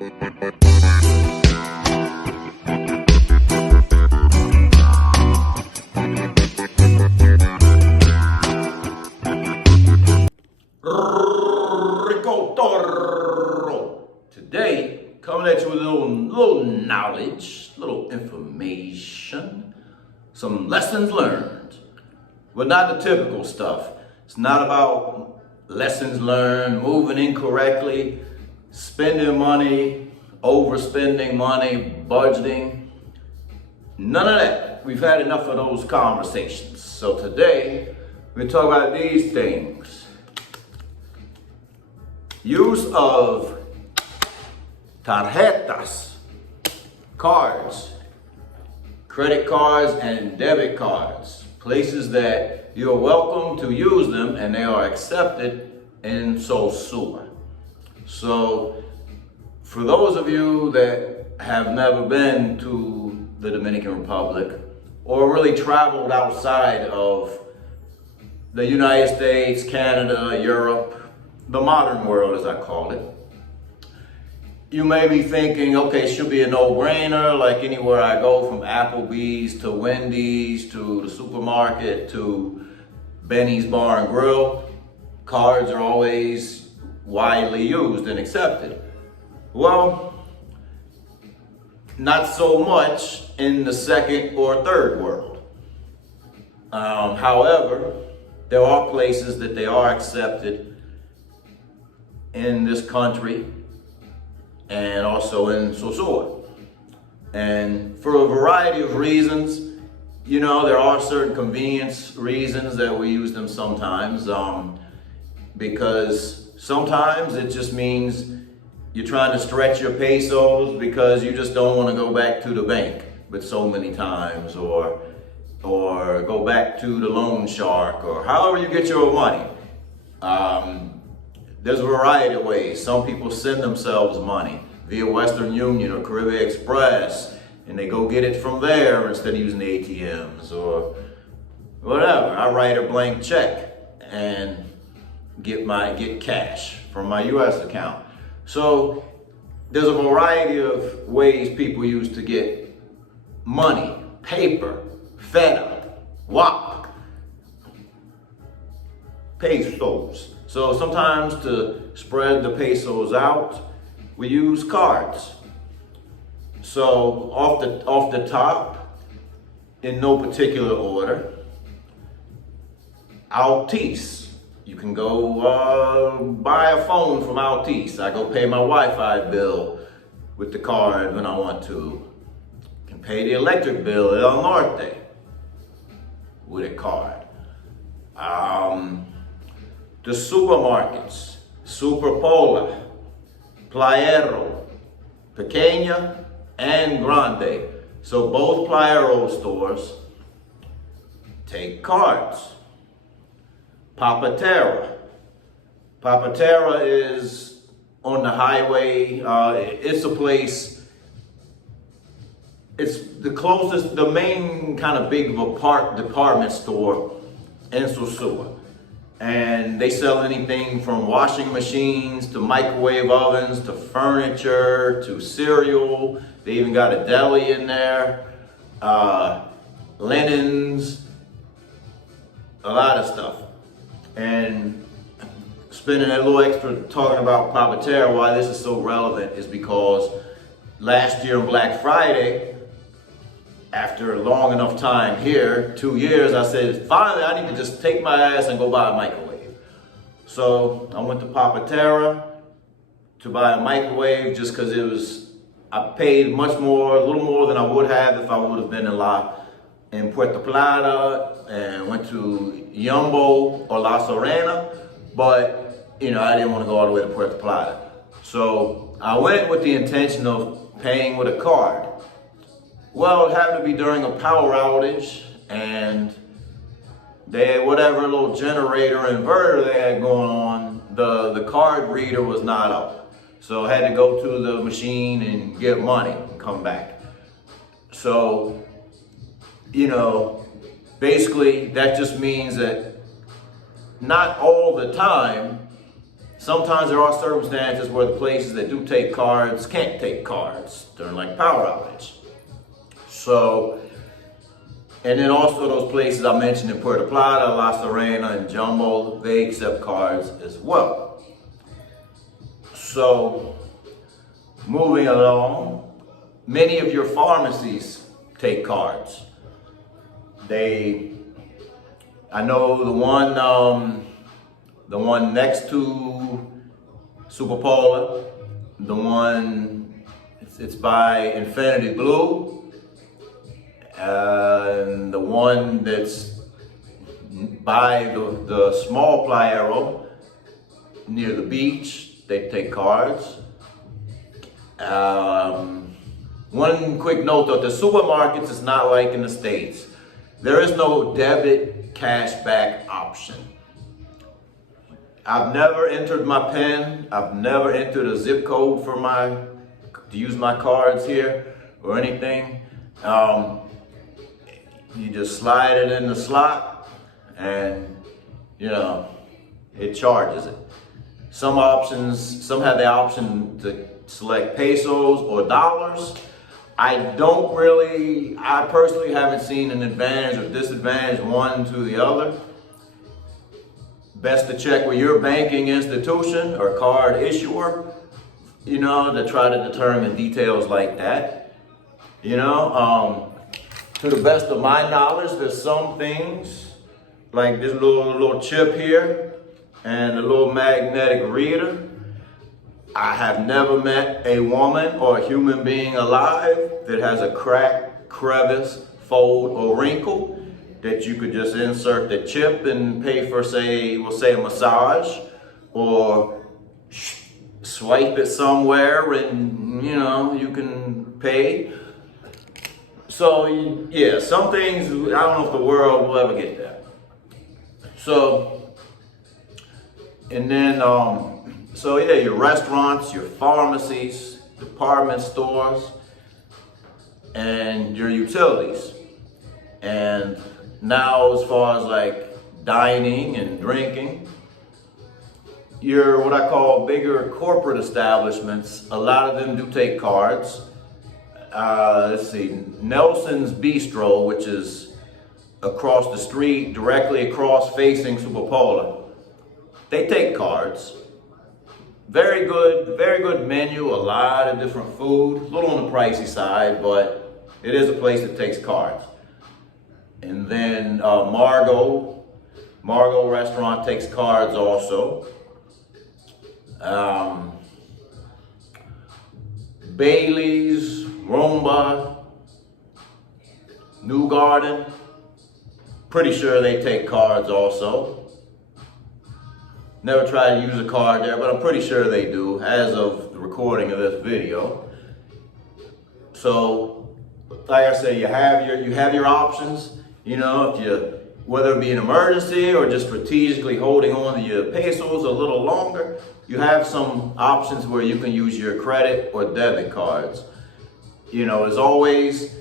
Rico Toro. Today, coming at you with a little knowledge, little information, some lessons learned, but not the typical stuff. It's not about lessons learned, moving incorrectly, spending money, overspending money, budgeting. None of that. We've had enough of those conversations. So today, we talk about these things. Use of tarjetas, cards, credit cards and debit cards, places that you're welcome to use them and they are accepted in Sosua. So for those of you that have never been to the Dominican Republic or really traveled outside of the United States, Canada, Europe, the modern world as I call it, you may be thinking, okay, it should be a no-brainer, like anywhere I go, from Applebee's to Wendy's to the supermarket to Benny's Bar and Grill, cards are always widely used and accepted. Well, not so much in the second or third world. However, there are places that they are accepted in this country and also in Sosua. And for a variety of reasons, you know, there are certain convenience reasons that we use them sometimes, because sometimes it just means you're trying to stretch your pesos because you just don't want to go back to the bank with so many times, or go back to the loan shark, or however you get your money. There's a variety of ways. Some people send themselves money via Western Union or Caribbean Express, and they go get it from there instead of using the ATMs or whatever. I write a blank check and get cash from my US account. So there's a variety of ways people use to get money, paper, feta, WAP, pesos. So sometimes to spread the pesos out, we use cards. So off the top, in no particular order, Altice. You can go buy a phone from Altice. I go pay my Wi-Fi bill with the card when I want to. Can pay the electric bill at El Norte with a card. The supermarkets, Superpola, Playero, Pequeña, and Grande. So both Playero stores take cards. Papatera. Papatera is on the highway. It's a place, it's the closest, the main kind of big of a department store in Sosua. And they sell anything from washing machines to microwave ovens to furniture to cereal. They even got a deli in there, linens, a lot of stuff. And spending a little extra talking about Papatera, why this is so relevant is because last year on Black Friday, after a long enough time here, 2 years, I said, finally, I need to just take my ass and go buy a microwave. So I went to Papatera to buy a microwave just because I paid much more, a little more than I would have if I would have been in Puerto Plata and went to Yumbo or La Serena, but you know, I didn't want to go all the way to Puerto Plata. So I went with the intention of paying with a card. Well, it happened to be during a power outage, and whatever little generator inverter they had going on, the card reader was not up. So I had to go to the machine and get money and come back. So, you know, basically that just means that not all the time sometimes there are circumstances where the places that do take cards can't take cards during like power outage. So, and then also those places I mentioned in Puerto Plata, La Serena, and Jumbo, they accept cards as well. So, moving along, many of your pharmacies take cards. I know the one next to Superpola, the one, it's by Infinity Blue, and the one that's by the small Playero near the beach, they take cards. One quick note though, the supermarkets is not like in the States. There is no debit cashback option. I've never entered my PIN. I've never entered a zip code to use my cards here or anything. You just slide it in the slot and, it charges it. Some have the option to select pesos or dollars. I personally haven't seen an advantage or disadvantage one to the other. Best to check with your banking institution or card issuer, to try to determine details like that. To the best of my knowledge, there's some things like this little chip here and a little magnetic reader. I have never met a woman or a human being alive that has a crack, crevice, fold, or wrinkle that you could just insert the chip and pay for, we'll say a massage, or swipe it somewhere and, you can pay. So, yeah, some things, I don't know if the world will ever get that. So, and then, your restaurants, your pharmacies, department stores, and your utilities. And now, as far as like dining and drinking, your what I call bigger corporate establishments, a lot of them do take cards. Let's see, Nelson's Bistro, which is across the street, directly across facing Superpola, they take cards. Very good menu, a lot of different food, a little on the pricey side, but it is a place that takes cards. And then Margot restaurant takes cards also. Bailey's, Roomba, New Garden, pretty sure they take cards also. Never tried to use a card there, but I'm pretty sure they do as of the recording of this video. So, like I said, you have your options. Whether it be an emergency or just strategically holding on to your pesos a little longer, you have some options where you can use your credit or debit cards. As always,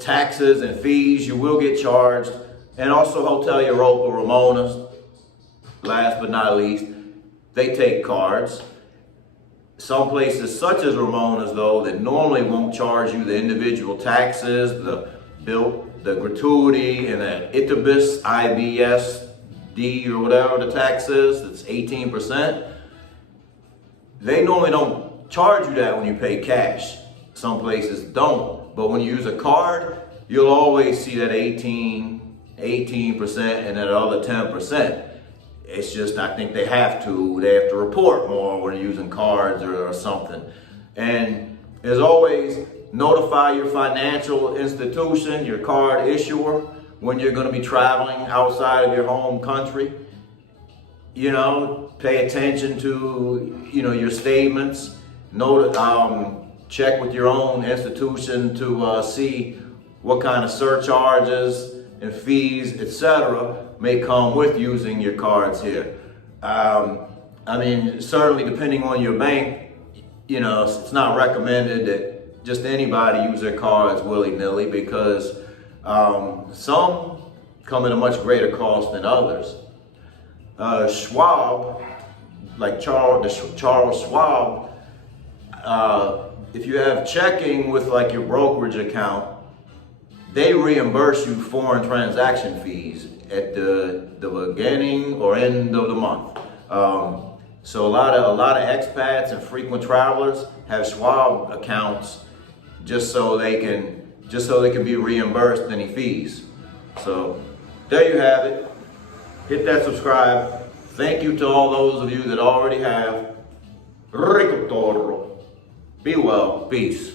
taxes and fees, you will get charged. And also Hotel Europa, Ramona's, last but not least, they take cards. Some places such as Ramona's though, that normally won't charge you the individual taxes, the gratuity, and the IBS-D or whatever the tax is, that's 18%. They normally don't charge you that when you pay cash. Some places don't, but when you use a card, you'll always see that 18% and that other 10%. It's just, I think they have to report more when using cards or something. And as always, notify your financial institution, your card issuer, when you're going to be traveling outside of your home country. Pay attention to, your statements. Check with your own institution to see what kind of surcharges and fees, etc., may come with using your cards here. Certainly depending on your bank, it's not recommended that just anybody use their cards willy-nilly because some come at a much greater cost than others. Schwab, like Charles Schwab, if you have checking with like your brokerage account, they reimburse you foreign transaction fees at the beginning or end of the month. So a lot of expats and frequent travelers have Schwab accounts just so they can be reimbursed any fees. So there you have it. Hit that subscribe. Thank you to all those of you that already have. Rico Toro. Be well. Peace.